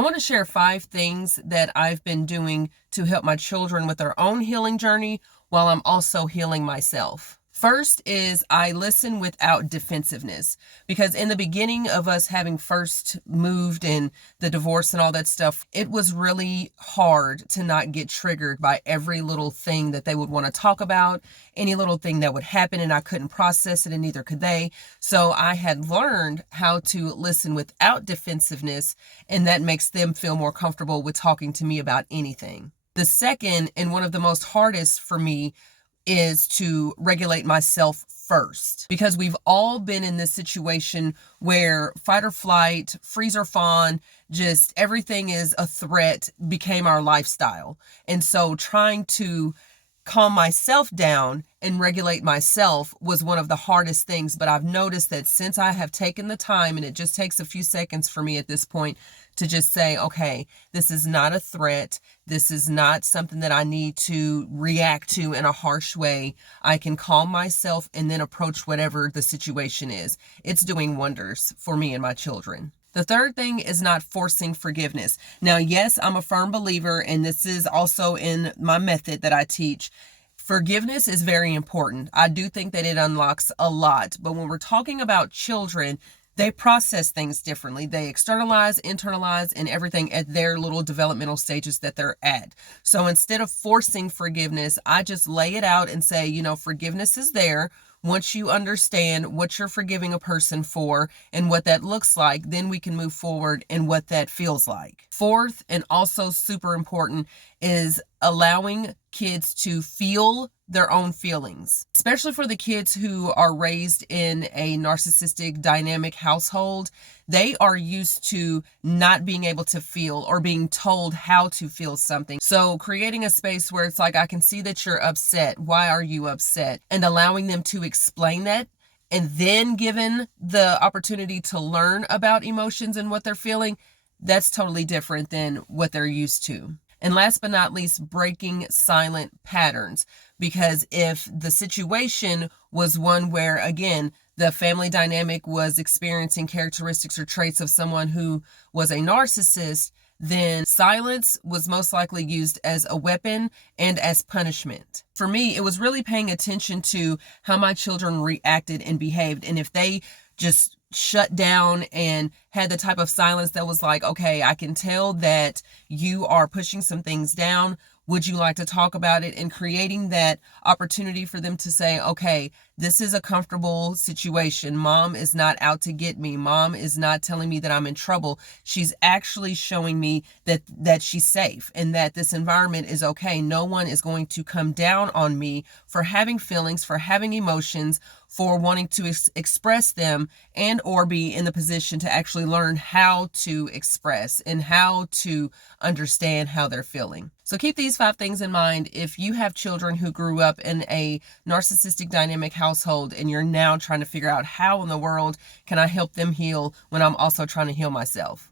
I want to share 5 things that I've been doing to help my children with their own healing journey while I'm also healing myself. First is I listen without defensiveness, because in the beginning of us having first moved and the divorce and all that stuff, it was really hard to not get triggered by every little thing that they would want to talk about, any little thing that would happen, and I couldn't process it and neither could they. So I had learned how to listen without defensiveness, and that makes them feel more comfortable with talking to me about anything. The second, and one of the most hardest for me, is to regulate myself first, because we've all been in this situation where fight or flight, freeze or fawn, just everything is a threat became our lifestyle. And so trying to calm myself down and regulate myself was one of the hardest things. But I've noticed that since I have taken the time, and it just takes a few seconds for me at this point to just say, okay, this is not a threat. This is not something that I need to react to in a harsh way. I can calm myself and then approach whatever the situation is. It's doing wonders for me and my children. The third thing is not forcing forgiveness. Now, yes, I'm a firm believer, and this is also in my method that I teach. Forgiveness is very important. I do think that it unlocks a lot. But when we're talking about children, they process things differently. They externalize, internalize, and everything at their little developmental stages that they're at. So instead of forcing forgiveness, I just lay it out and say, forgiveness is there. Once you understand what you're forgiving a person for and what that looks like, then we can move forward and what that feels like. Fourth, and also super important, is allowing kids to feel their own feelings, especially for the kids who are raised in a narcissistic dynamic household. They are used to not being able to feel or being told how to feel something. So creating a space where it's like, I can see that you're upset. Why are you upset? And allowing them to explain that, and then given the opportunity to learn about emotions and what they're feeling, that's totally different than what they're used to. And last but not least, breaking silent patterns. Because if the situation was one where, again, the family dynamic was experiencing characteristics or traits of someone who was a narcissist, then silence was most likely used as a weapon and as punishment. For me, it was really paying attention to how my children reacted and behaved. And if they just shut down and had the type of silence that was like, okay, I can tell that you are pushing some things down. Would you like to talk about it? And creating that opportunity for them to say, okay, this is a comfortable situation. Mom is not out to get me. Mom is not telling me that I'm in trouble. She's actually showing me that she's safe and that this environment is okay. No one is going to come down on me for having feelings, for having emotions, for wanting to express them, and or be in the position to actually learn how to express and how to understand how they're feeling. So keep these 5 things in mind if you have children who grew up in a narcissistic dynamic household and you're now trying to figure out how in the world can I help them heal when I'm also trying to heal myself.